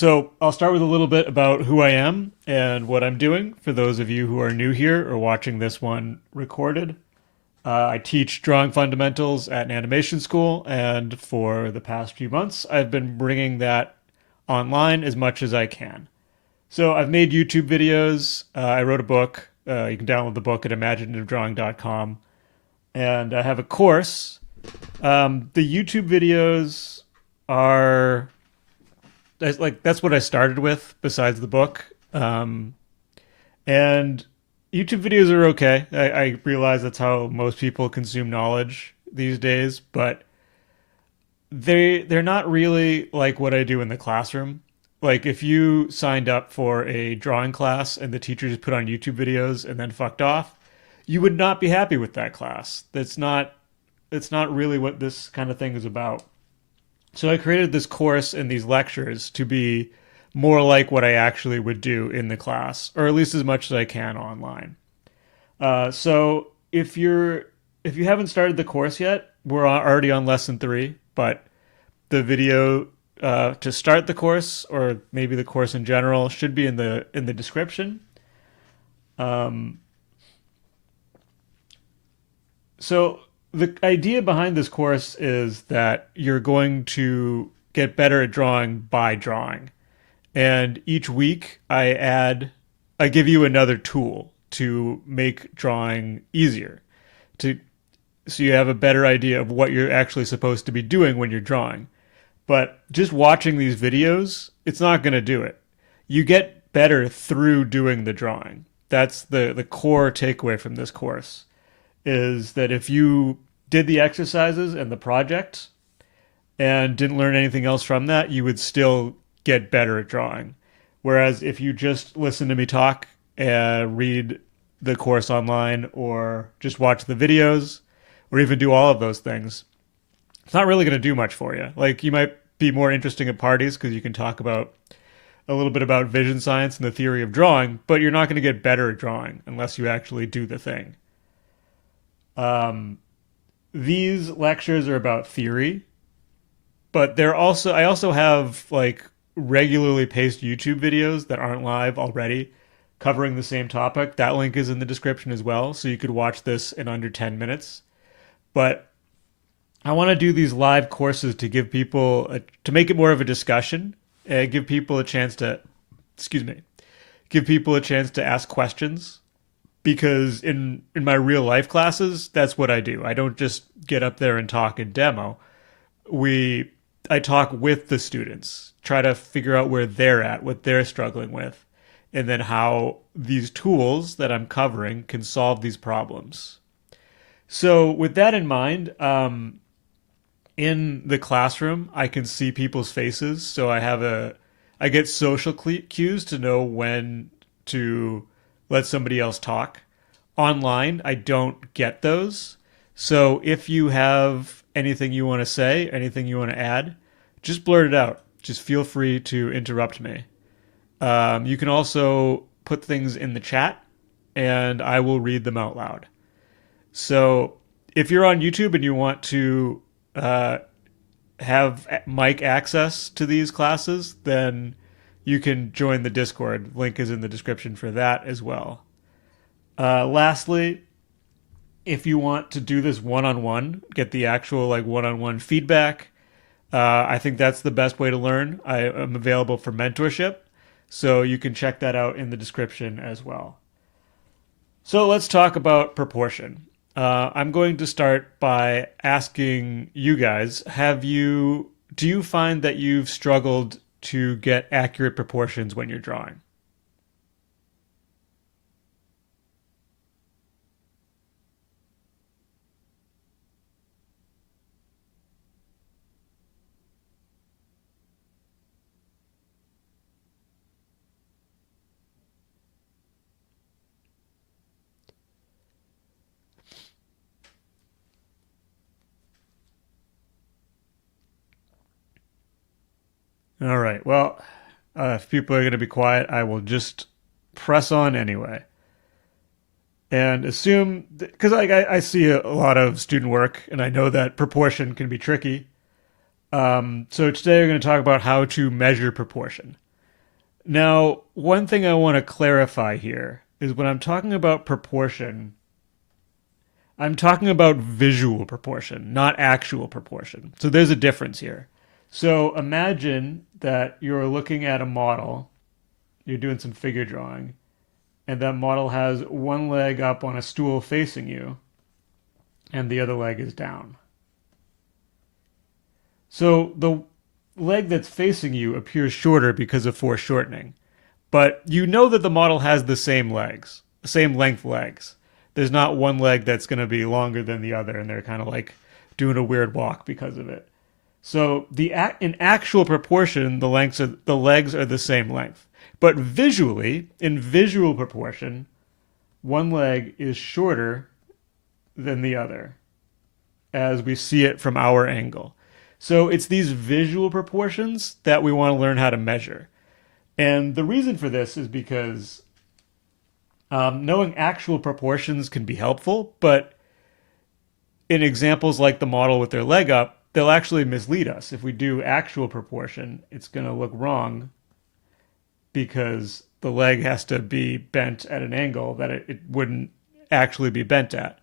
So I'll start with a little bit about who I am and what I'm doing for those of you who are new here or watching this one recorded. I teach drawing fundamentals at an animation school, and for the past few months, I've been bringing that online as much as I can. So I've made YouTube videos. I wrote a book. You can download the book at imaginativedrawing.com. And I have a course. The YouTube videos are that's what I started with besides the book. And YouTube videos are okay. I realize that's how most people consume knowledge these days, but they're not really like what I do in the classroom. Like if you signed up for a drawing class and the teacher just put on YouTube videos and then fucked off, you would not be happy with that class. It's not really what this kind of thing is about. So I created this course and these lectures to be more like what I actually would do in the class, or at least as much as I can online. So if you haven't started the course yet, we're already on lesson three, but the video to start the course, or maybe the course in general, should be in the description. Um, so the idea behind this course is that you're going to get better at drawing by drawing. And each week I give you another tool to make drawing easier. To So you have a better idea of what you're actually supposed to be doing when you're drawing. But just watching these videos, it's not going to do it. You get better through doing the drawing. That's the core takeaway from this course is that if you did the exercises and the project and didn't learn anything else from that, you would still get better at drawing. Whereas if you just listen to me talk and read the course online or just watch the videos or even do all of those things, it's not really going to do much for you. Like you might be more interesting at parties because you can talk about a little bit about vision science and the theory of drawing, but you're not going to get better at drawing unless you actually do the thing. Um, these lectures are about theory, but I also have like regularly paced YouTube videos that aren't live already covering the same topic. That link is in the description as well, so you could watch this in under 10 minutes. But I want to do these live courses to give to make it more of a discussion, give people a chance to, excuse me, give people a chance to ask questions because in my real life classes, that's what I do. I don't just get up there and talk and demo. We I talk with the students, try to figure out where they're at, what they're struggling with, and then how these tools that I'm covering can solve these problems. So with that in mind, in the classroom, I can see people's faces. So I get social cues to know when to let somebody else talk. Online, I don't get those. So if you have anything you want to say, anything you want to add, just blurt it out. Just feel free to interrupt me. You can also put things in the chat and I will read them out loud. So if you're on YouTube and you want to uh, have mic access to these classes, then you can join the Discord. Link is in the description for that as well. Lastly, if you want to do this one-on-one, get the actual like one-on-one feedback, I think that's the best way to learn. I am available for mentorship, so you can check that out in the description as well. So let's talk about proportion. I'm going to start by asking you guys, do you find that you've struggled to get accurate proportions when you're drawing? All right. Well, if people are going to be quiet, I will just press on anyway and assume because I see a lot of student work and I know that proportion can be tricky. So today we're going to talk about how to measure proportion. Now, one thing I want to clarify here is when I'm talking about proportion, I'm talking about visual proportion, not actual proportion. So there's a difference here. So imagine that you're looking at a model, you're doing some figure drawing, and that model has one leg up on a stool facing you, and the other leg is down. So the leg that's facing you appears shorter because of foreshortening, but you know that the model has the same legs, the same length legs. There's not one leg that's going to be longer than the other, and they're kind of like doing a weird walk because of it. So in actual proportion, the legs are the same length, but visually, in visual proportion, one leg is shorter than the other as we see it from our angle. So it's these visual proportions that we want to learn how to measure. And the reason for this is because knowing actual proportions can be helpful, but in examples like the model with their leg up, they'll actually mislead us. If we do actual proportion, it's going to look wrong because the leg has to be bent at an angle that it wouldn't actually be bent at.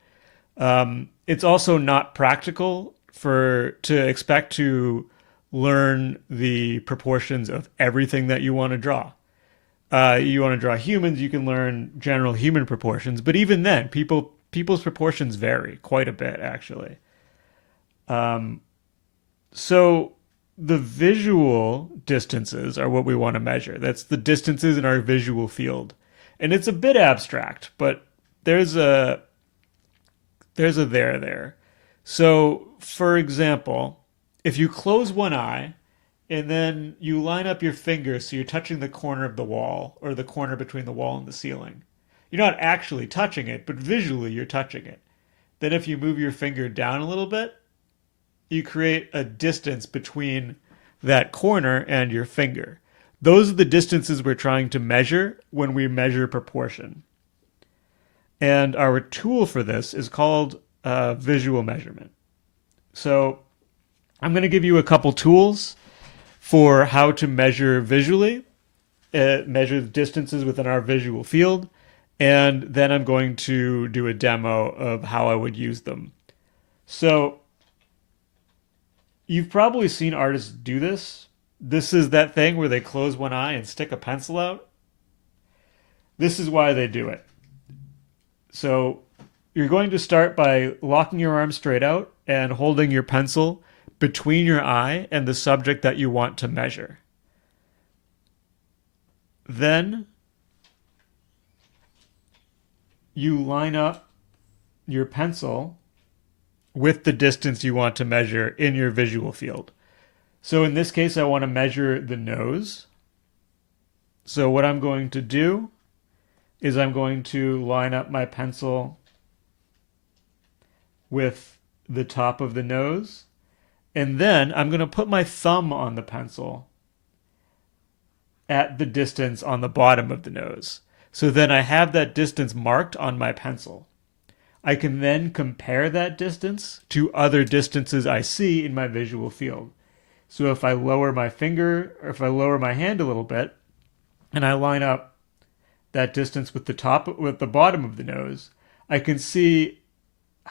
It's also not practical to expect to learn the proportions of everything that you want to draw. You want to draw humans, you can learn general human proportions, but even then, people's proportions vary quite a bit, actually. So the visual distances are what we want to measure. That's the distances in our visual field, and it's a bit abstract, but there's a there. So, for example, if you close one eye and then you line up your fingers so you're touching the corner of the wall or the corner between the wall and the ceiling, you're not actually touching it, but visually you're touching it. Then, if you move your finger down a little bit, you create a distance between that corner and your finger. Those are the distances we're trying to measure when we measure proportion. And our tool for this is called visual measurement. So I'm going to give you a couple tools for how to measure visually, measure the distances within our visual field, and then I'm going to do a demo of how I would use them. So you've probably seen artists do this. This is that thing where they close one eye and stick a pencil out. This is why they do it. So you're going to start by locking your arm straight out and holding your pencil between your eye and the subject that you want to measure. Then you line up your pencil with the distance you want to measure in your visual field. So in this case, I want to measure the nose. So what I'm going to do is I'm going to line up my pencil with the top of the nose, and then I'm going to put my thumb on the pencil at the distance on the bottom of the nose. So then I have that distance marked on my pencil. I can then compare that distance to other distances I see in my visual field. So if I lower my finger, or if I lower my hand a little bit, and I line up that distance with the bottom of the nose, I can see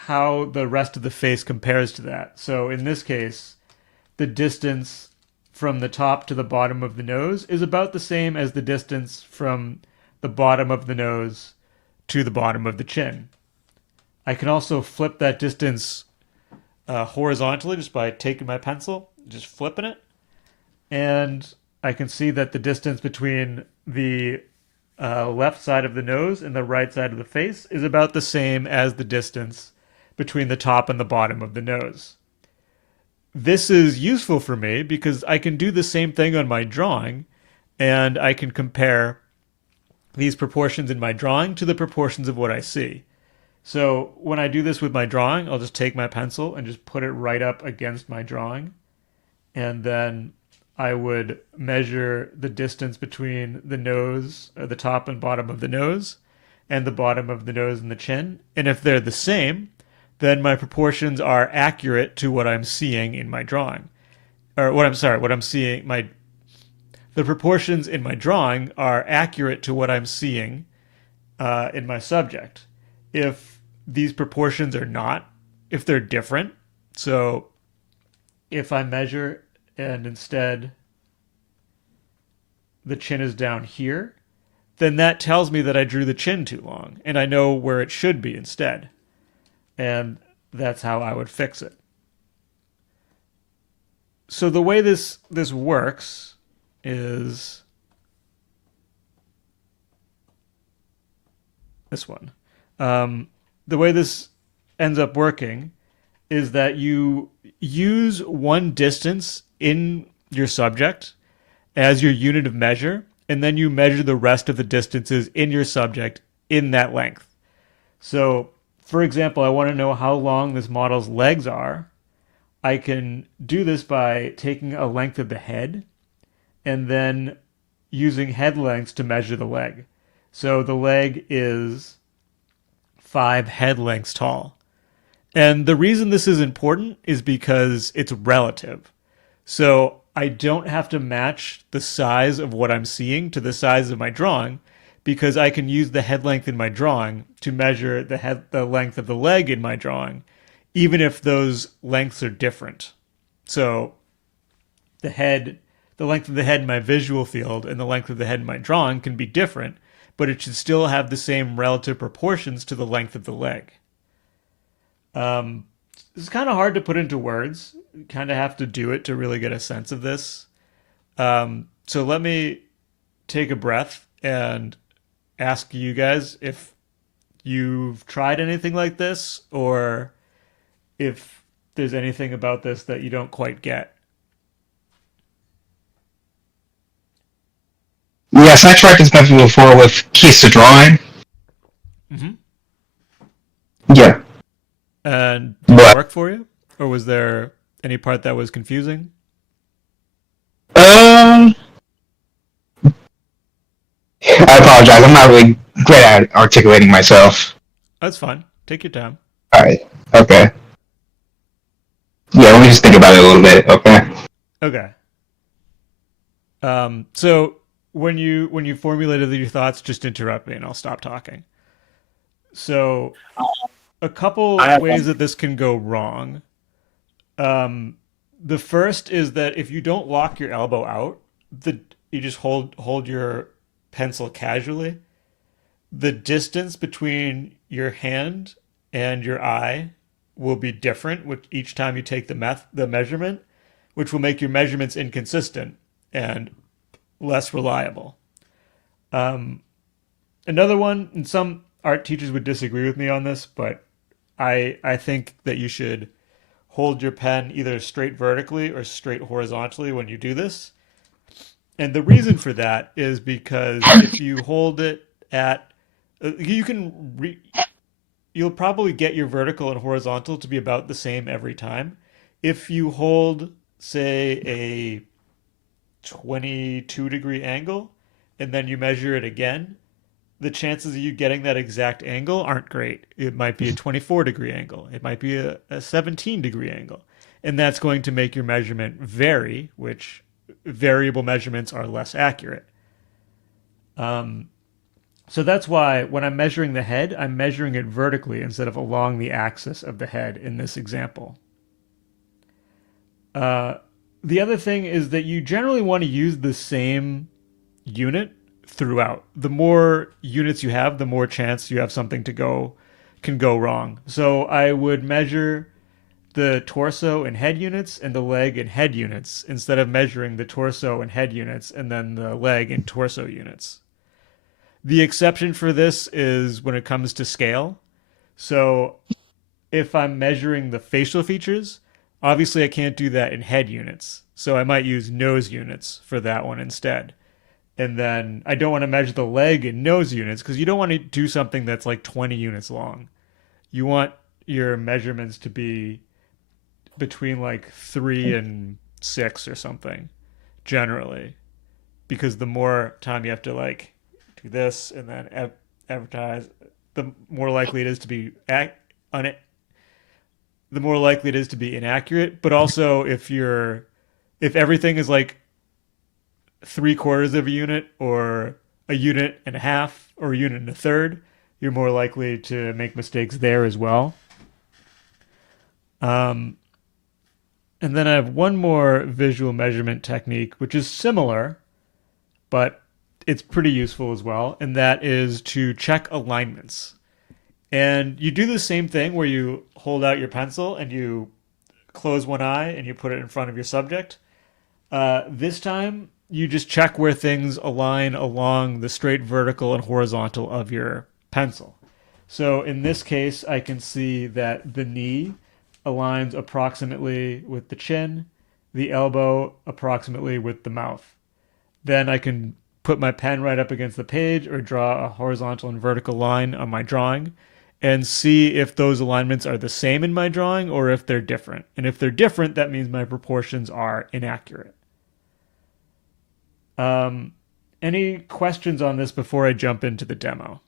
how the rest of the face compares to that. So in this case, the distance from the top to the bottom of the nose is about the same as the distance from the bottom of the nose to the bottom of the chin. I can also flip that distance horizontally just by taking my pencil, just flipping it, and I can see that the distance between the left side of the nose and the right side of the face is about the same as the distance between the top and the bottom of the nose. This is useful for me because I can do the same thing on my drawing, and I can compare these proportions in my drawing to the proportions of what I see. So when I do this with my drawing, I'll just take my pencil and just put it right up against my drawing, and then I would measure the distance between the nose, or the top and bottom of the nose, and the bottom of the nose and the chin. And if they're the same, then my proportions are accurate to what I'm seeing in my drawing. Or what I'm seeing, the proportions in my drawing are accurate to what I'm seeing in my subject. If these proportions are not, if they're different, so if I measure and instead the chin is down here, then that tells me that I drew the chin too long and I know where it should be instead. And that's how I would fix it. So the way this works is this one. The way this ends up working is that you use one distance in your subject as your unit of measure, and then you measure the rest of the distances in your subject in that length. So, for example, I want to know how long this model's legs are. I can do this by taking a length of the head and then using head lengths to measure the leg. So the leg is 5 head lengths tall. And the reason this is important is because it's relative. So I don't have to match the size of what I'm seeing to the size of my drawing because I can use the head length in my drawing to measure the length of the leg in my drawing, even if those lengths are different. So the length of the head in my visual field and the length of the head in my drawing can be different, but it should still have the same relative proportions to the length of the leg. This is kind of hard to put into words. You kind of have to do it to really get a sense of this. So let me take a breath and ask you guys if you've tried anything like this or if there's anything about this that you don't quite get. Yes, I tried this method before with keys to drawing. Mm-hmm. Yeah, And did it but work for you? Or was there any part that was confusing? um, I apologize. I'm not really great at articulating myself. That's fine. Take your time. All right. Okay. Yeah, let me just think about it a little bit. Okay. Okay. So when you formulated your thoughts, just interrupt me and I'll stop talking. So a couple I ways that this can go wrong. Um, the first is that if you don't lock your elbow out, the you just hold your pencil casually, the distance between your hand and your eye will be different with each time you take the measurement, which will make your measurements inconsistent and less reliable. Um, Another one, and some art teachers would disagree with me on this, but I think that you should hold your pen either straight vertically or straight horizontally when you do this. And the reason for that is because if you hold it at you can you'll probably get your vertical and horizontal to be about the same every time. If you hold say a 22-degree angle and then you measure it again, the chances of you getting that exact angle aren't great. It might be a 24-degree angle. It might be a 17-degree angle. And that's going to make your measurement vary, which variable measurements are less accurate. Um, so that's why when I'm measuring the head, I'm measuring it vertically instead of along the axis of the head in this example. Uh, the other thing is that you generally want to use the same unit throughout. The more units you have, the more chance you have something to go can go wrong. So I would measure the torso and head units and the leg and head units instead of measuring the torso and head units and then the leg and torso units. The exception for this is when it comes to scale. So if I'm measuring the facial features, obviously I can't do that in head units. So I might use nose units for that one instead. And then I don't want to measure the leg in nose units because you don't want to do something that's like 20 units long. You want your measurements to be between like 3 and 6 or something, generally, because the more time you have to like do this and then advertise, the more likely it is to be un- the more likely it is to be inaccurate. But also, if everything is like 3/4 of a unit or a unit and a half or a unit and a third, you're more likely to make mistakes there as well. Um, and then I have one more visual measurement technique, which is similar, but it's pretty useful as well, and that is to check alignments. And you do the same thing where you hold out your pencil and you close one eye and you put it in front of your subject. This time, you just check where things align along the straight vertical and horizontal of your pencil. So in this case, I can see that the knee aligns approximately with the chin, the elbow approximately with the mouth. Then I can put my pen right up against the page or draw a horizontal and vertical line on my drawing and see if those alignments are the same in my drawing or if they're different. And if they're different, that means my proportions are inaccurate. Any questions on this before I jump into the demo?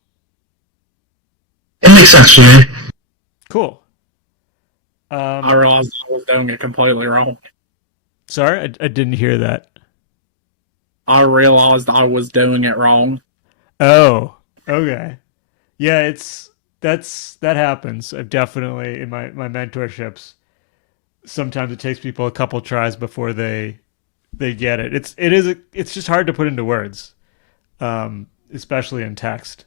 It makes sense to me. Cool. I realized I was doing it completely wrong. Sorry, I didn't hear that. I realized I was doing it wrong. Oh, okay. Yeah, that happens. I've definitely in my mentorships. Sometimes it takes people a couple tries before they get it. It's just hard to put into words, especially in text.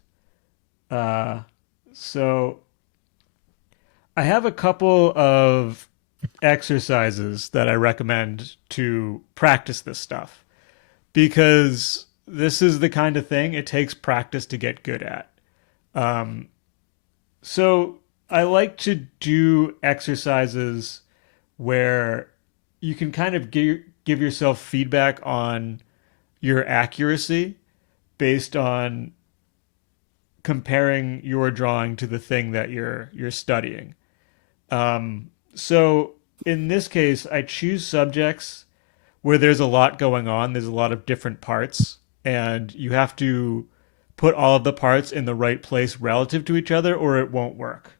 Uh, so I have a couple of exercises that I recommend to practice this stuff because this is the kind of thing it takes practice to get good at. Um, so I like to do exercises where you can kind of give yourself feedback on your accuracy based on comparing your drawing to the thing that you're studying. So in this case, I choose subjects where there's a lot going on. There's a lot of different parts, and you have to put all of the parts in the right place relative to each other, or it won't work.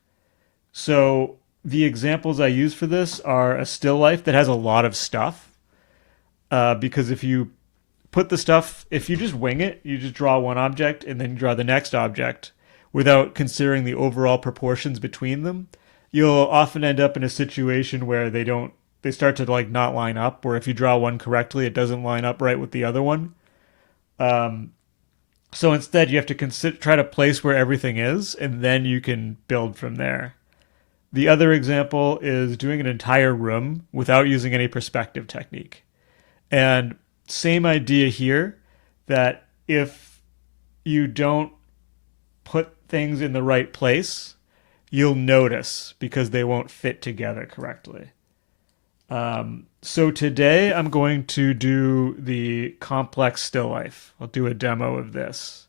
So the examples I use for this are a still life that has a lot of stuff. Because if you just wing it, you just draw one object and then you draw the next object without considering the overall proportions between them, you'll often end up in a situation where they start to like not line up, or if you draw one correctly, it doesn't line up right with the other one. Um, so instead, you have to try to place where everything is, and then you can build from there. The other example is doing an entire room without using any perspective technique. And same idea here that if you don't put things in the right place, you'll notice because they won't fit together correctly. So today I'm going to do the complex still life. I'll do a demo of this.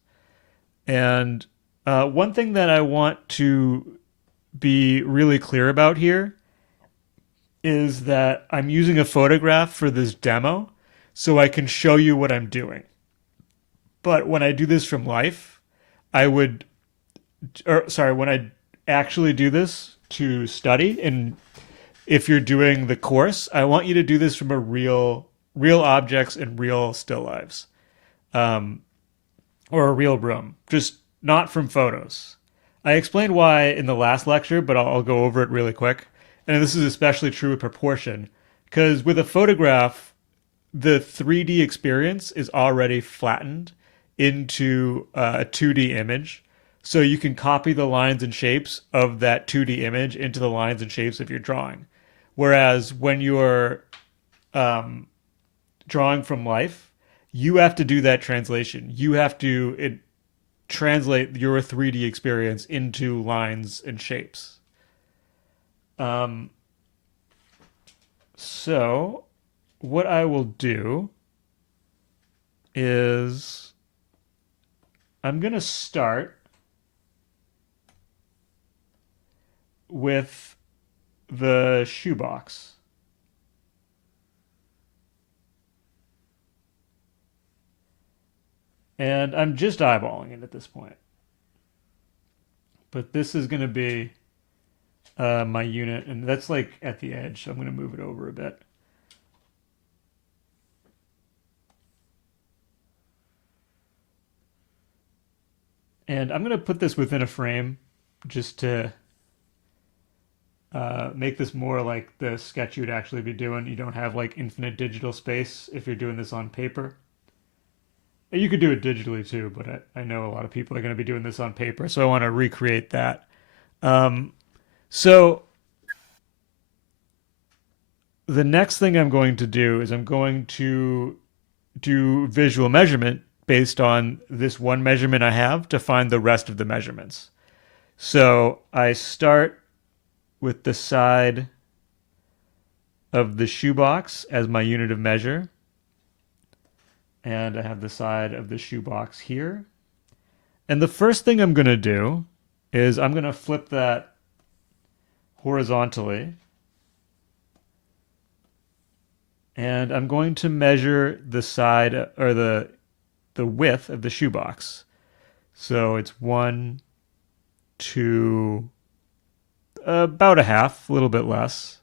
And one thing that I want to be really clear about here is that I'm using a photograph for this demo so I can show you what I'm doing. But when I do this from life, when I actually do this to study, and if you're doing the course, I want you to do this from a real objects and real still lives, um, or a real room, just not from photos. I explained why in the last lecture, but I'll go over it really quick. And this is especially true with proportion, because with a photograph, the 3D experience is already flattened into a 2D image. So you can copy the lines and shapes of that 2D image into the lines and shapes of your drawing. Whereas when you're drawing from life, you have to do that translation. You have to translate your 3D experience into lines and shapes. So what I will do is I'm going to start with the shoebox. And I'm just eyeballing it at this point. But this is going to be my unit, and that's like at the edge, so I'm going to move it over a bit. And I'm going to put this within a frame just to make this more like the sketch you would actually be doing. You don't have like infinite digital space if you're doing this on paper. You could do it digitally too, but I know a lot of people are going to be doing this on paper, so I want to recreate that. Um, so the next thing I'm going to do is I'm going to do visual measurement based on this one measurement I have to find the rest of the measurements. So I start with the side of the shoebox as my unit of measure. And I have the side of the shoebox here. And the first thing I'm going to do is I'm going to flip that horizontally. And I'm going to measure the side or the width of the shoebox. So it's 1, 2, about a half, a little bit less.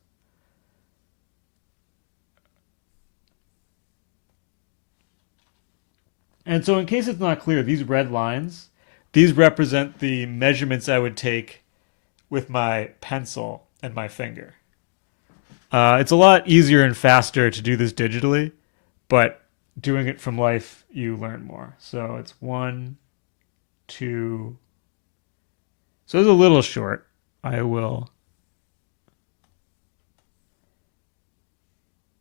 And so in case it's not clear, these red lines, these represent the measurements I would take with my pencil and my finger. It's a lot easier and faster to do this digitally, but doing it from life, you learn more. So it's 1, 2. So it's a little short. I will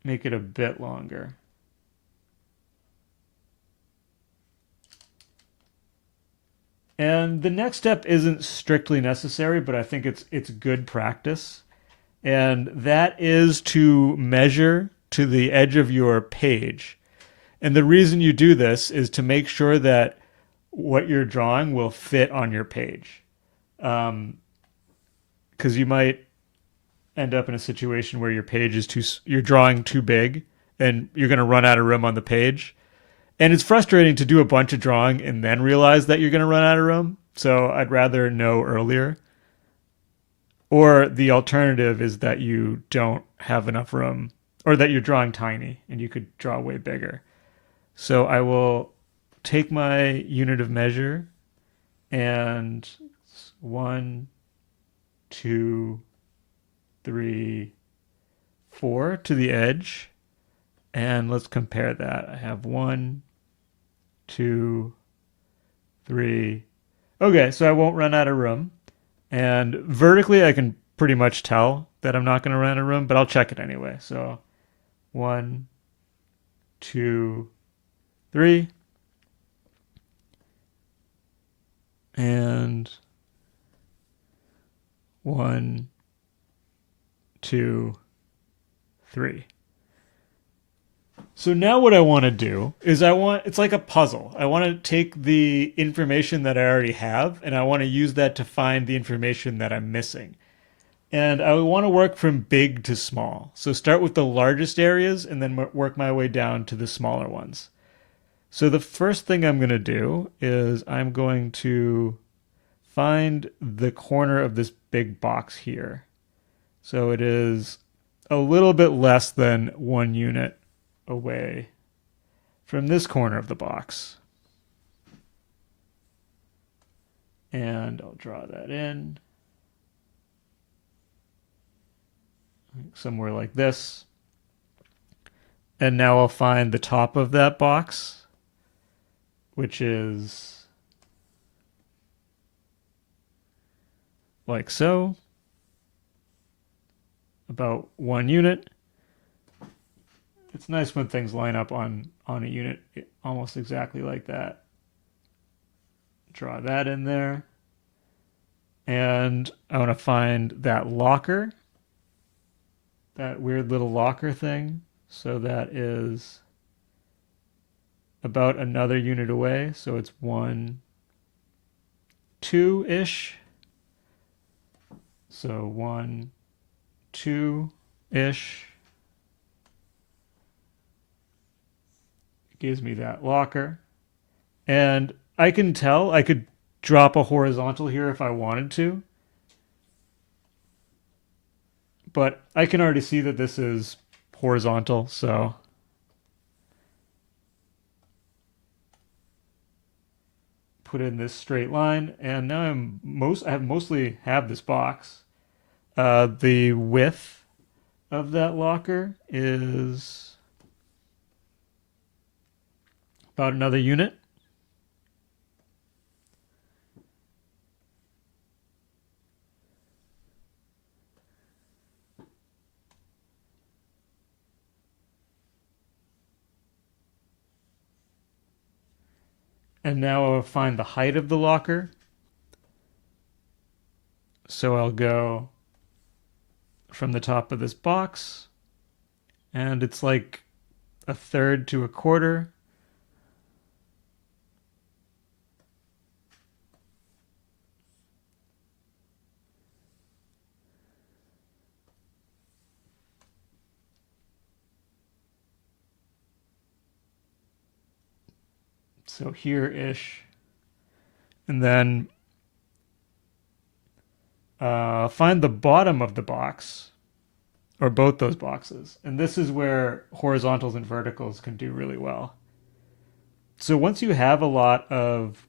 make it a bit longer. And the next step isn't strictly necessary, but I think it's good practice. And that is to measure to the edge of your page. And the reason you do this is to make sure that what you're drawing will fit on your page. Because you might end up in a situation where your page is you're drawing too big and you're going to run out of room on the page. And it's frustrating to do a bunch of drawing and then realize that you're going to run out of room. So I'd rather know earlier. Or the alternative is that you don't have enough room, or that you're drawing tiny and you could draw way bigger. So I will take my unit of measure and 1, 2, 3, 4 to the edge. And let's compare that. I have 1, 2, 3. Okay, so I won't run out of room. And vertically, I can pretty much tell that I'm not going to run out of room, but I'll check it anyway. So 1, 2, 3. And 1, 2, 3. So now what I want to do is it's like a puzzle. I want to take the information that I already have and I want to use that to find the information that I'm missing. And I want to work from big to small. So start with the largest areas and then work my way down to the smaller ones. So the first thing I'm going to do is I'm going to find the corner of this big box here. So it is a little bit less than 1 unit away from this corner of the box. And I'll draw that in somewhere like this. And now I'll find the top of that box, which is like so, about 1 unit. It's nice when things line up on a unit almost exactly like that. Draw that in there. And I want to find that locker, that weird little locker thing. So that is about another unit away. So it's 1, 2-ish. So 1, 2-ish. Gives me that locker. And I can tell I could drop a horizontal here if I wanted to. But I can already see that this is horizontal, so put in this straight line, and now I have mostly have this box. The width of that locker is about another unit. And now I'll find the height of the locker. So I'll go from the top of this box, and it's like a third to a quarter. So here-ish. And then find the bottom of the box, or both those boxes. And this is where horizontals and verticals can do really well. So once you have a lot of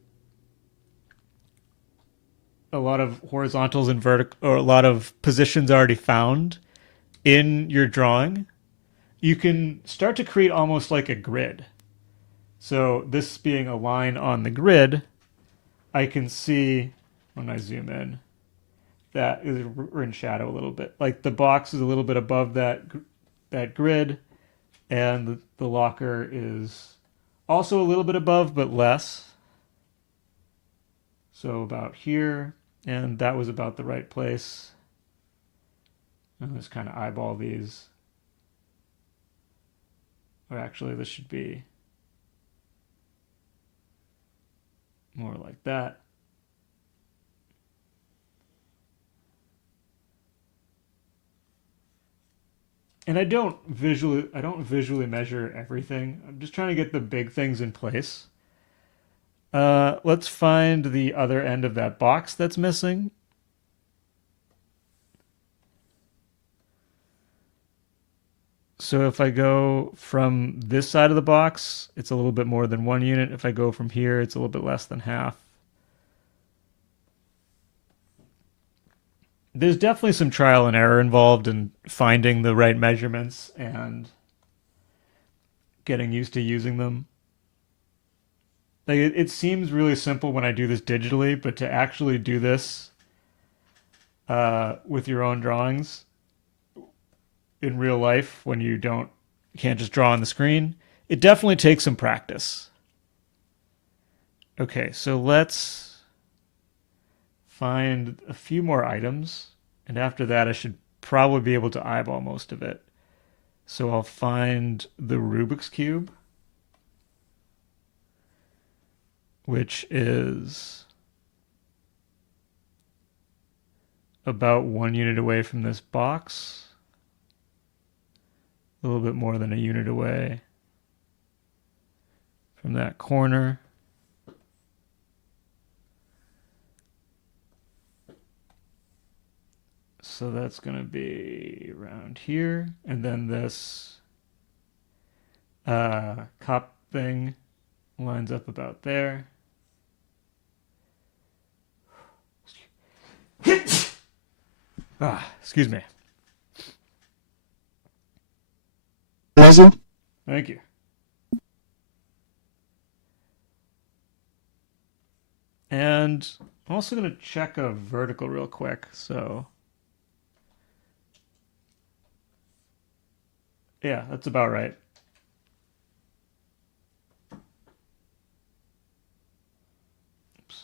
horizontals and vertical, or a lot of positions already found in your drawing, you can start to create almost like a grid. So this being a line on the grid, I can see when I zoom in that we're in shadow a little bit. Like the box is a little bit above that grid, and the locker is also a little bit above, but less. So about here, and that was about the right place. I'll just kind of eyeball these. Or actually, this should be more like that. And I don't visually measure everything. I'm just trying to get the big things in place. Let's find the other end of that box that's missing. So if I go from this side of the box, it's a little bit more than 1 unit. If I go from here, it's a little bit less than half. There's definitely some trial and error involved in finding the right measurements and getting used to using them. Like it seems really simple when I do this digitally, but to actually do this with your own drawings in real life, when you can't just draw on the screen, it definitely takes some practice. Okay, so let's find a few more items, and after that I should probably be able to eyeball most of it. So I'll find the Rubik's Cube, which is about 1 unit away from this box. A little bit more than a unit away from that corner. So that's going to be around here. And then this cup thing lines up about there. Excuse me. Thank you. And I'm also going to check a vertical real quick. So yeah, that's about right. Oops.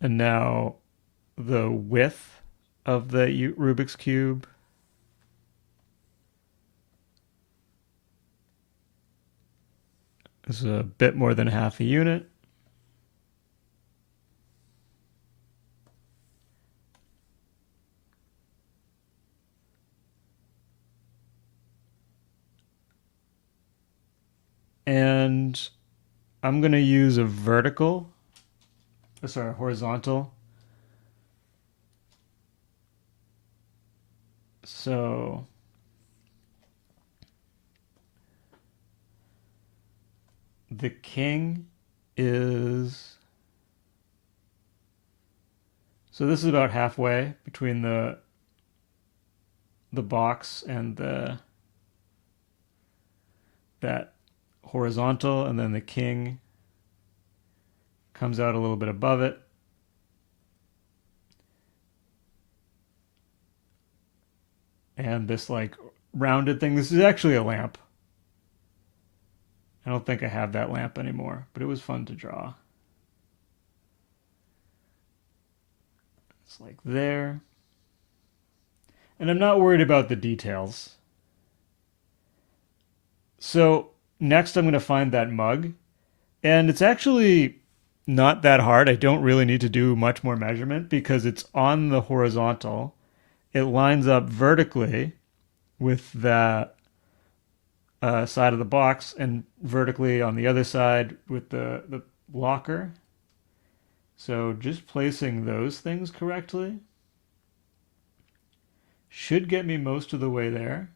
And now the width of the Rubik's Cube is a bit more than half a unit. And I'm going to use a horizontal So the king is, so this is about halfway between the box and that horizontal, and then the king comes out a little bit above it. And this like rounded thing, this is actually a lamp. I don't think I have that lamp anymore, but it was fun to draw. It's like there. And I'm not worried about the details. So next I'm going to find that mug. And it's actually not that hard. I don't really need to do much more measurement because it's on the horizontal. It lines up vertically with the side of the box and vertically on the other side with the locker. So just placing those things correctly should get me most of the way there.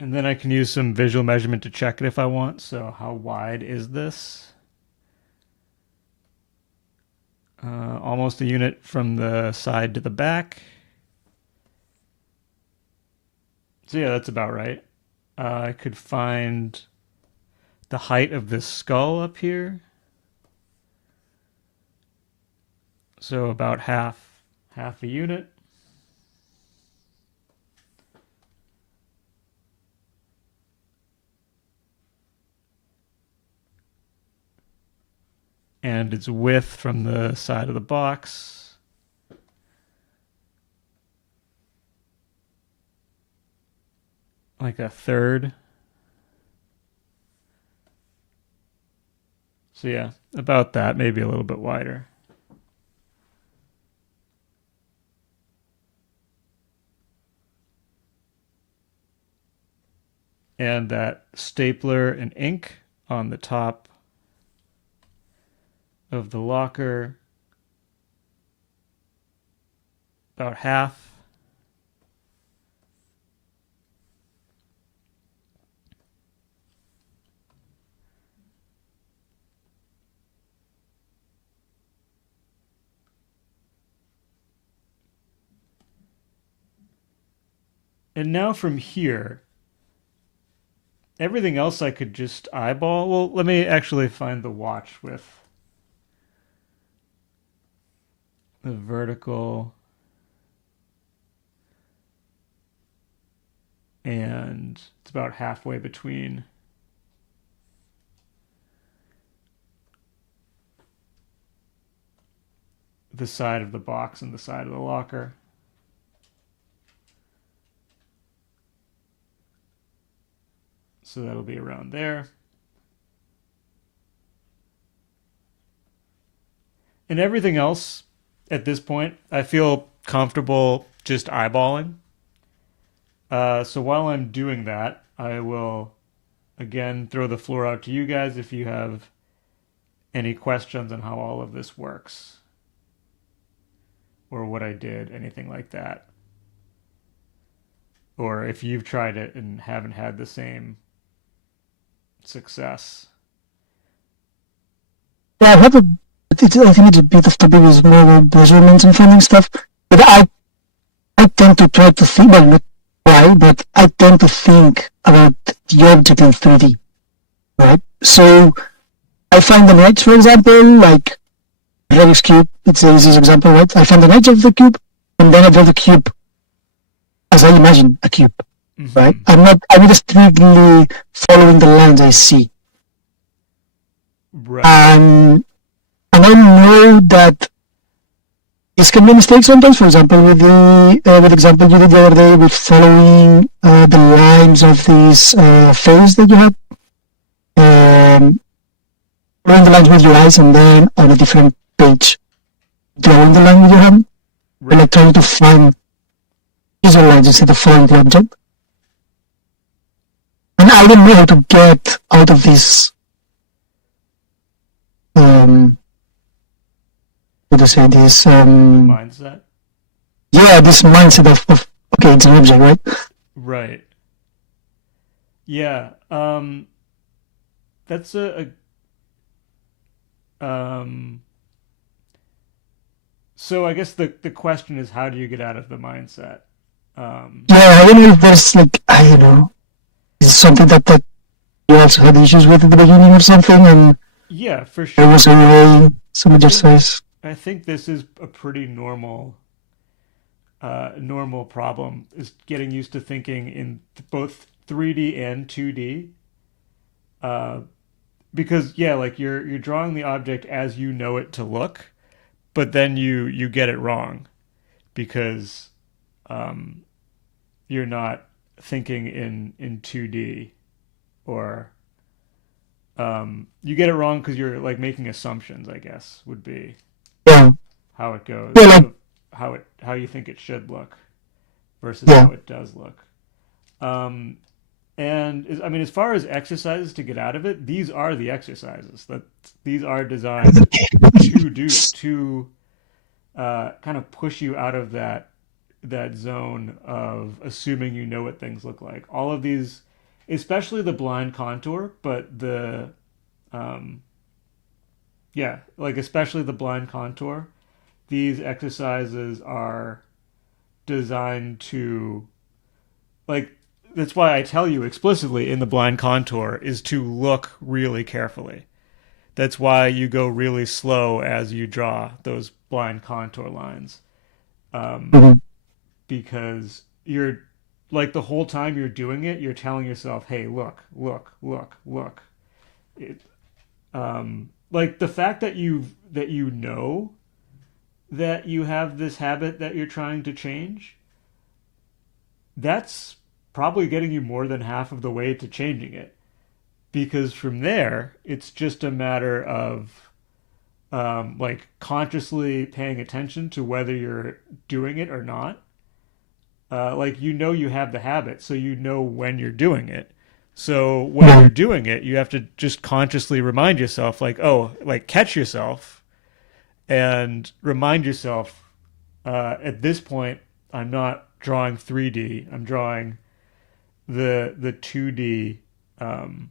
And then I can use some visual measurement to check it if I want. So how wide is this? Almost a unit from the side to the back. So yeah, that's about right. I could find the height of this skull up here. So about half a unit. And its width from the side of the box. Like a third. So yeah, about that, maybe a little bit wider. And that stapler and ink on the top of the locker, about half. And now from here, everything else I could just eyeball. Well, let me actually find the watch with the vertical and it's about halfway between the side of the box and the side of the locker. So that'll be around there. And everything else at this point, I feel comfortable just eyeballing. So while I'm doing that, I will again throw the floor out to you guys if you have any questions on how all of this works or what I did, anything like that. Or if you've tried it and haven't had the same success. Yeah, I have I think it's a bit of topic is more about measurements and finding stuff. But I tend to try to think, well, not why, but I tend to think about the object in 3D, right? So I find an edge, for example, like Rubik's Cube, it's the easiest example, right? I find an edge of the cube, and then I draw the cube as I imagine a cube, right? I'm not strictly following the lines I see. Right. And I know that this can be a mistake sometimes. For example, with the example you did the other day with following the lines of this face that you had. drawing the lines with your eyes, and then on a different page, drawing the line with your hand, and like trying to find visual lines instead of following the object. And I didn't know how to get out of this. What do I say? This Mindset. yeah, this mindset of okay, it's an object, right? Right. Yeah. That's so I guess the question is, how do you get out of the mindset? Yeah, I don't know if there's like I don't know, is something that you also had issues with at the beginning or something, and Yeah, for there sure. was a way some exercise. I think this is a pretty normal problem, is getting used to thinking in both 3D and 2D. Uh, because yeah, like you're drawing the object as you know it to look, but then you get it wrong because um, you're not thinking in 2D, or you get it wrong because you're like making assumptions, I guess, would be Yeah, how it goes, yeah, like of how you think it should look versus yeah, how it does look. Um, I mean, as far as exercises to get out of it, these are the exercises that these are designed to kind of push you out of that zone of assuming you know what things look like. All of these, especially the blind contour, but um, yeah, like especially the blind contour, these exercises are designed to, like, that's why I tell you explicitly in the blind contour is to look really carefully. That's why you go really slow as you draw those blind contour lines. Um, mhm, because you're like the whole time you're doing it, you're telling yourself, "Hey, look, look, look, look." It, like the fact that you know that you have this habit that you're trying to change, that's probably getting you more than half of the way to changing it. Because from there, it's just a matter of like consciously paying attention to whether you're doing it or not. Like you know you have the habit, so you know when you're doing it. So when yeah, you're doing it, you have to just consciously remind yourself, like, oh, like catch yourself and remind yourself. At this point, I'm not drawing 3D. I'm drawing the 2D. Um,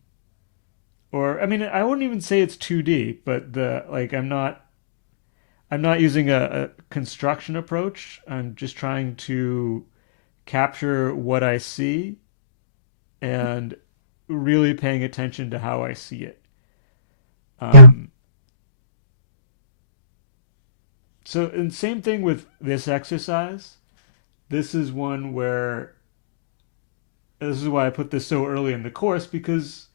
or I mean, I wouldn't even say it's 2D, but the like I'm not using a construction approach. I'm just trying to capture what I see and really paying attention to how I see it. yeah, Um, so, and same thing with this exercise. This is one where this is why I put this so early in the course, because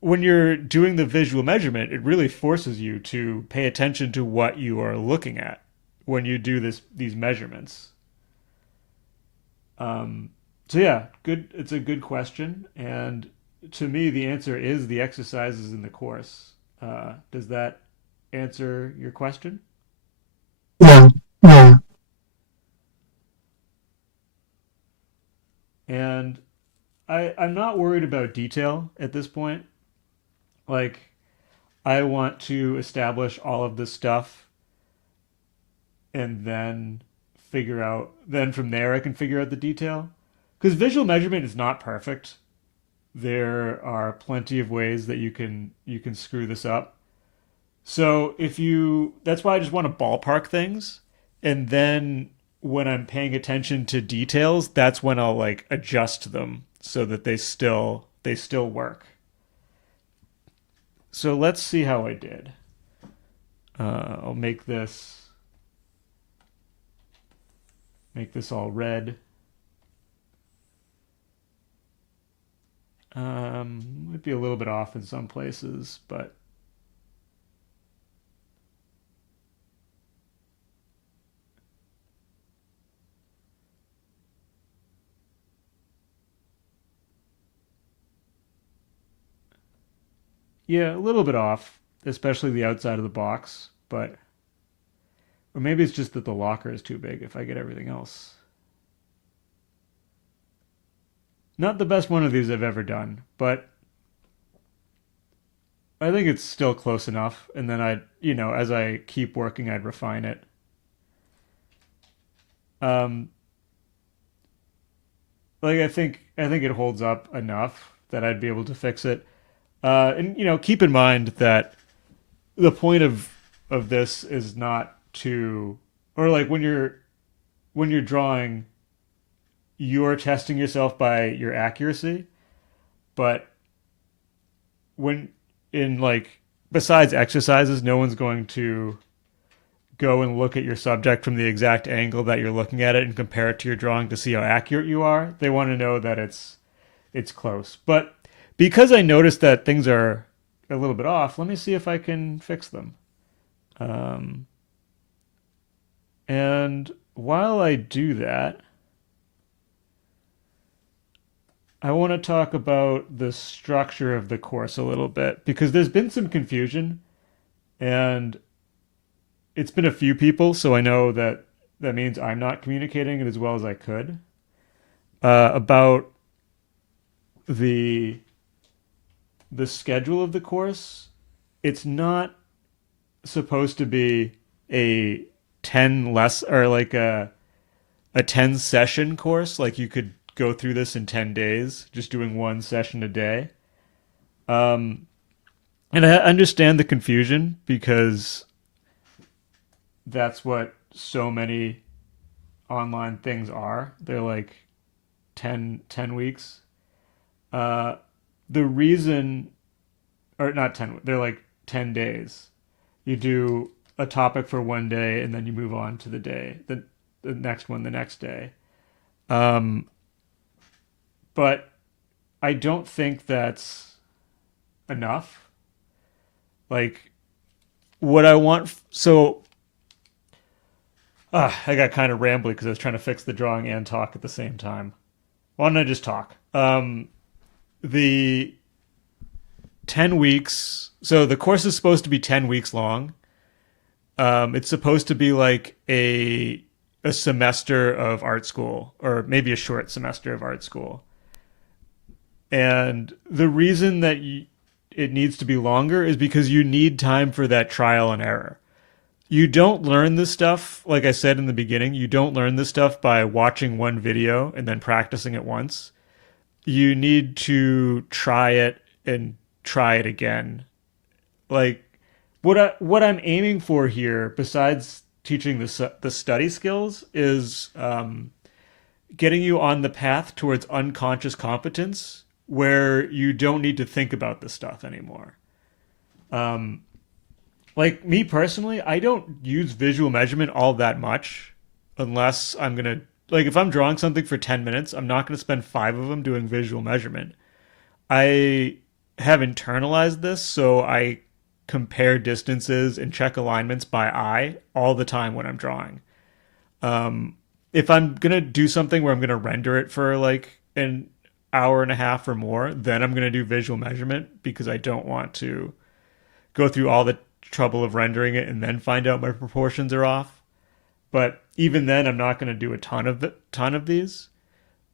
when you're doing the visual measurement, it really forces you to pay attention to what you are looking at when you do these measurements. Um, so yeah, good. It's a good question, and to me, the answer is the exercises in the course. Does that answer your question? yeah, yeah, And I'm not worried about detail at this point. Like, I want to establish all of this stuff and then then from there I can figure out the detail. Because visual measurement is not perfect. There are plenty of ways that you can screw this up. So that's why I just want to ballpark things, and then when I'm paying attention to details, that's when I'll like adjust them so that they still work. So let's see how I did. I'll make this all red. Might be a little bit off in some places, but yeah, a little bit off. especially the outside of the box, but or maybe it's just that the locker is too big if I get everything else. Not the best one of these I've ever done, but I think it's still close enough. And then as I keep working, I'd refine it. Um, like I think it holds up enough that I'd be able to fix it. And keep in mind that the point of this is not to, or like when you're drawing, you're testing yourself by your accuracy, but when in like besides exercises, no one's going to go and look at your subject from the exact angle that you're looking at it and compare it to your drawing to see how accurate you are. They want to know that it's close. But because I noticed that things are a little bit off, let me see if I can fix them. Um, and while I do that, I want to talk about the structure of the course a little bit because there's been some confusion and it's been a few people, so I know that that means I'm not communicating it as well as I could about the the schedule of the course. It's not supposed to be a 10 less or like a 10 session course. Like you could go through this in 10 days, just doing one session a day. Um, and I understand the confusion because that's what so many online things are. They're like 10 weeks. Uh, the reason, or not 10, they're like 10 days. You do a topic for one day and then you move on to the next one the next day. Um, but I don't think that's enough. Like what I want, so I got kind of rambly because I was trying to fix the drawing and talk at the same time. Why don't I just talk? The 10 weeks, so the course is supposed to be 10 weeks long. It's supposed to be like a semester of art school, or maybe a short semester of art school. And the reason that it needs to be longer is because you need time for that trial and error. You don't learn this stuff, like I said in the beginning, you don't learn this stuff by watching one video and then practicing it once. You need to try it and try it again. Like what I'm aiming for here, besides teaching the study skills, is getting you on the path towards unconscious competence, where you don't need to think about this stuff anymore. Um, like me personally, I don't use visual measurement all that much unless I'm gonna like if I'm drawing something for 10 minutes, I'm not gonna spend 5 of them doing visual measurement. I have internalized this, so I compare distances and check alignments by eye all the time when I'm drawing. Um, if I'm gonna do something where I'm gonna render it for like an hour and a half or more, then I'm gonna do visual measurement because I don't want to go through all the trouble of rendering it and then find out my proportions are off. But even then, I'm not gonna do a ton of these.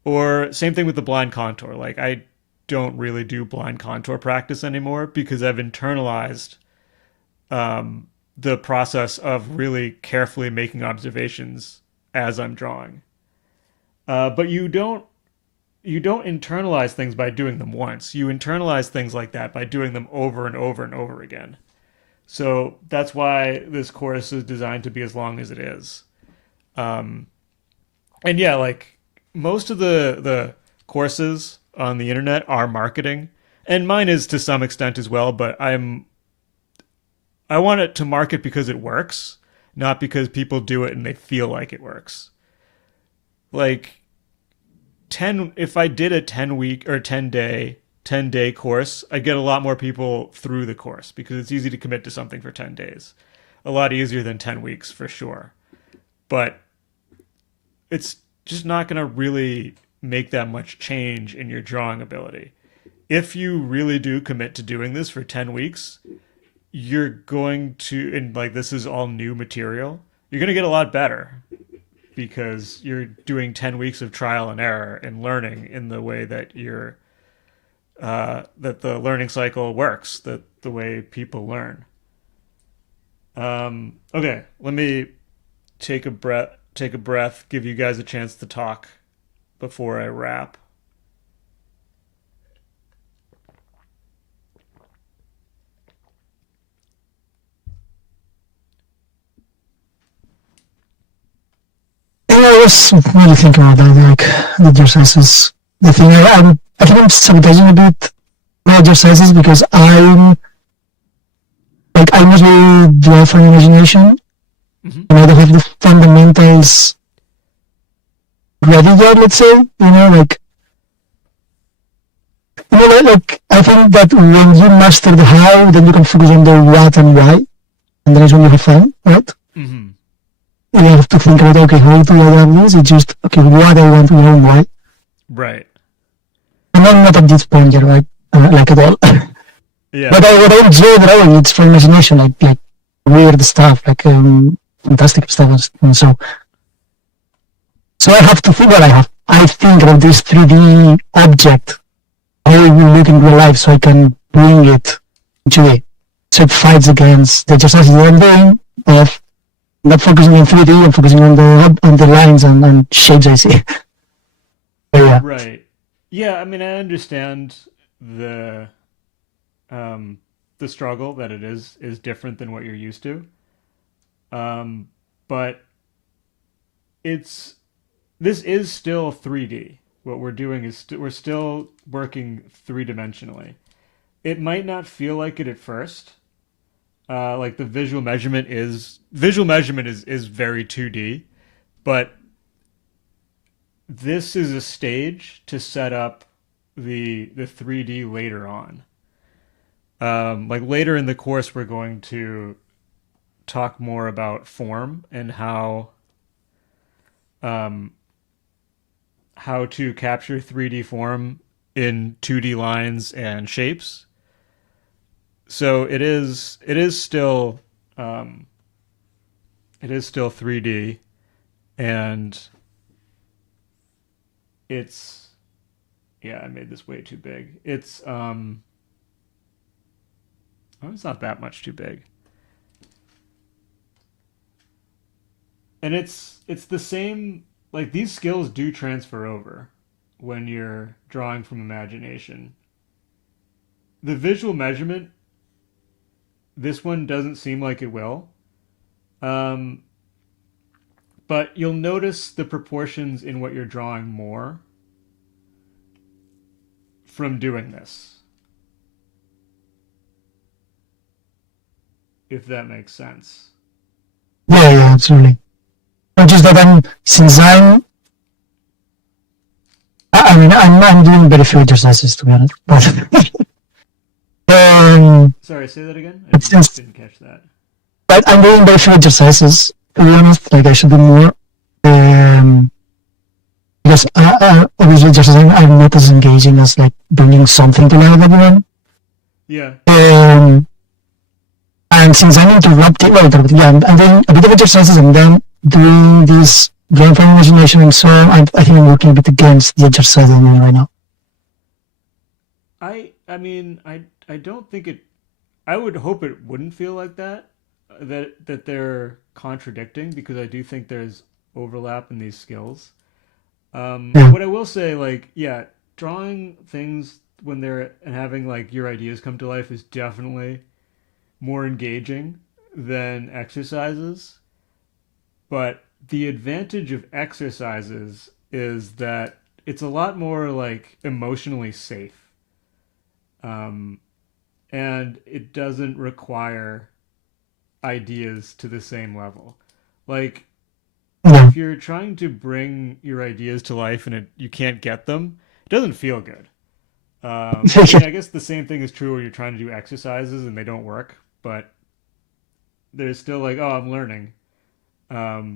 Or same thing with the blind contour. Like I don't really do blind contour practice anymore because I've internalized the process of really carefully making observations as I'm drawing. But you don't internalize things by doing them once. You internalize things like that by doing them over and over and over again. So that's why this course is designed to be as long as it is. Um, and yeah, like most of the courses on the internet are marketing, and mine is to some extent as well. But I want it to market because it works, not because people do it and they feel like it works. Like 10 if I did a 10 week or 10 day course, I get a lot more people through the course because it's easy to commit to something for 10 days. A lot easier than 10 weeks for sure. But it's just not going to really make that much change in your drawing ability. If you really do commit to doing this for 10 weeks, you're going to, and like this is all new material, you're going to get a lot better because you're doing 10 weeks of trial and error and learning in the way that that the learning cycle works, that the way people learn. Okay, let me take a breath, give you guys a chance to talk before I wrap. I was really thinking about that, like the exercises. The thing I think I'm sabotaging a bit my exercises because I must really draw from imagination, Mm-hmm. and I don't have the fundamentals ready yet. Let's say, like I think that when you master the how, then you can focus on the what and why, and then it's when you have fun, right? Mm-hmm. You have to think about, okay, how do I have this? It's just, okay, what I want to know and why. Right. And I'm not at this point yet, right? Like at all. Yeah. But what I enjoy drawing, it's for imagination, like weird stuff, like fantastic stuff. And so I have to figure I think of this 3D object, how it will look in real life, so I can bring it into it. So it fights against the exercises that I'm doing of not focusing on 3D and focusing on the lines and shapes I see. Yeah. Right. Yeah, I mean, I understand the struggle that it is different than what you're used to. But this is still 3D. What we're doing is we're still working three-dimensionally. It might not feel like it at first. Like the visual measurement is very 2D, but this is a stage to set up the 3D later on. Like later in the course, we're going to talk more about form and how to capture 3D form in 2D lines and shapes. So it is still 3D, and it's I made this way too big. It's it's not that much too big. And it's the same, like these skills do transfer over when you're drawing from imagination. The visual measurement, this one doesn't seem like it will. But you'll notice the proportions in what you're drawing more from doing this. If that makes sense. Yeah, absolutely. Not just that I'm doing very few exercises, to be honest. But Sorry, say that again. I didn't catch that. But I'm doing very few exercises, to be honest. Like I should do more. Because obviously exercises I'm not as engaging as like bringing something to life everyone. Yeah. And since I'm interrupting, I'm doing a bit of exercises and then doing this drawing from imagination, and so I think I'm working a bit against the exercise I'm doing right now. I mean, I don't think it. I would hope it wouldn't feel like that. That they're contradicting, because I do think there's overlap in these skills. What I will say, like, yeah, drawing things when they're and having like your ideas come to life is definitely more engaging than exercises. But the advantage of exercises is that it's a lot more like emotionally safe. And it doesn't require ideas to the same level. Like, if you're trying to bring your ideas to life and you can't get them, it doesn't feel good. I mean, I guess the same thing is true when you're trying to do exercises and they don't work, but there's still like, oh, I'm learning.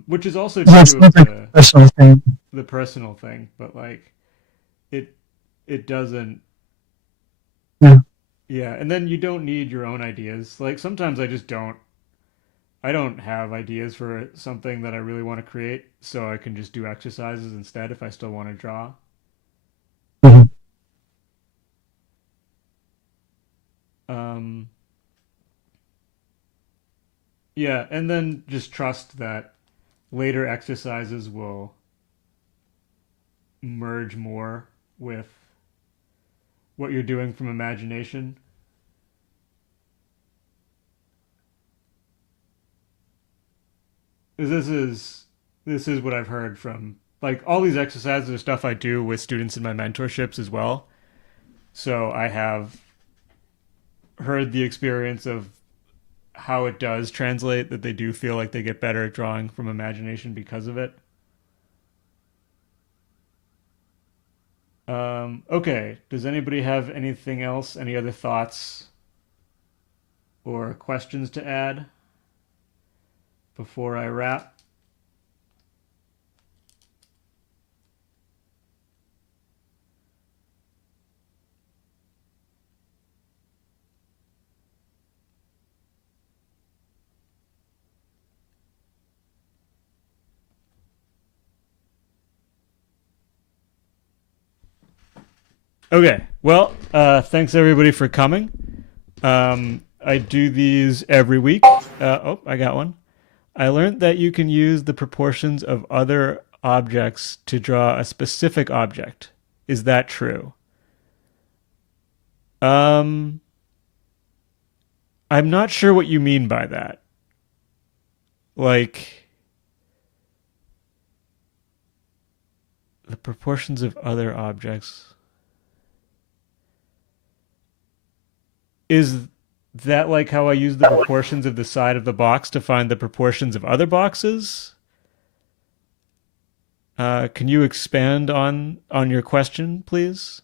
Which is also true of the personal thing. The personal thing, but like it doesn't. Yeah. Yeah, and then you don't need your own ideas. Like sometimes I don't have ideas for something that I really want to create, so I can just do exercises instead if I still want to draw. Mhm. Um, yeah, and then just trust that later exercises will merge more with what you're doing from imagination. This is what I've heard from like all these exercises are stuff I do with students in my mentorships as well. So I have heard the experience of how it does translate that they do feel like they get better at drawing from imagination because of it. Okay. Does anybody have anything else? Any other thoughts or questions to add before I wrap? Okay. Well, thanks everybody for coming. I do these every week. Oh, I got one. I learned that you can use the proportions of other objects to draw a specific object. Is that true? Um, I'm not sure what you mean by that. Like the proportions of other objects. Is that like how I use the proportions of the side of the box to find the proportions of other boxes? Can you expand on your question, please?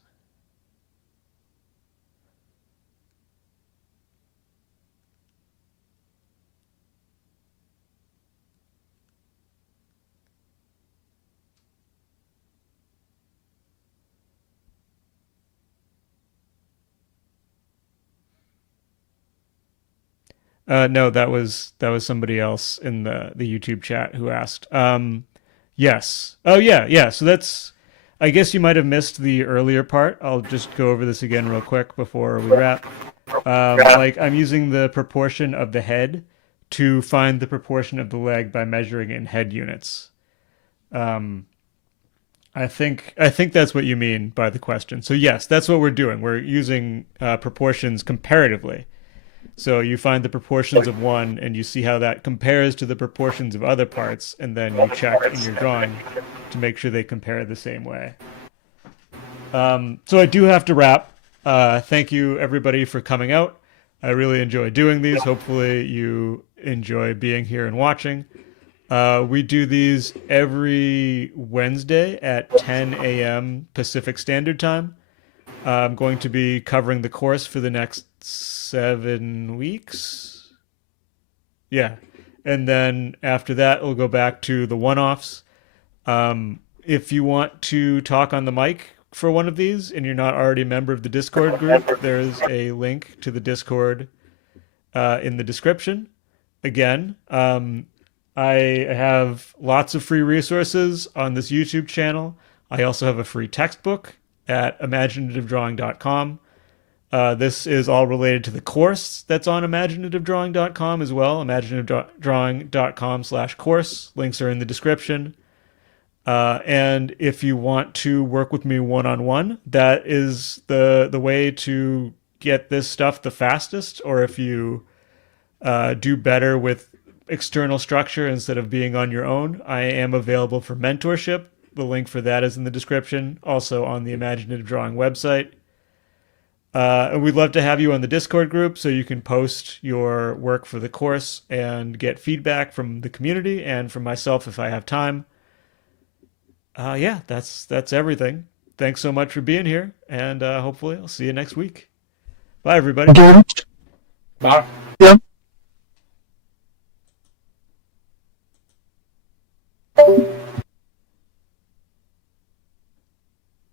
No, that was somebody else in the YouTube chat who asked. Yes. Oh yeah, yeah. So that's. I guess you might have missed the earlier part. I'll just go over this again real quick before we wrap. Like I'm using the proportion of the head to find the proportion of the leg by measuring in head units. Um, I think that's what you mean by the question. So yes, that's what we're doing. We're using proportions comparatively. So you find the proportions of one and you see how that compares to the proportions of other parts, and then you check in your drawing to make sure they compare the same way. So I do have to wrap. Thank you everybody for coming out. I really enjoy doing these. Hopefully you enjoy being here and watching. We do these every Wednesday at 10 a.m. Pacific Standard Time. I'm going to be covering the course for the next 7 weeks. Yeah. And then after that, we'll go back to the one offs. If you want to talk on the mic for one of these and you're not already a member of the Discord group, there's a link to the Discord in the description. Again, I have lots of free resources on this YouTube channel. I also have a free textbook at imaginativedrawing.com. This is all related to the course that's on imaginativedrawing.com as well, imaginativedrawing.com/course. Links are in the description. And if you want to work with me one-on-one, that is the way to get this stuff the fastest. Or if you do better with external structure instead of being on your own, I am available for mentorship. The link for that is in the description, also on the Imaginative Drawing website. And we'd love to have you on the Discord group so you can post your work for the course and get feedback from the community and from myself if I have time. Yeah, that's everything. Thanks so much for being here, and hopefully I'll see you next week. Bye, everybody. Thank you. Bye.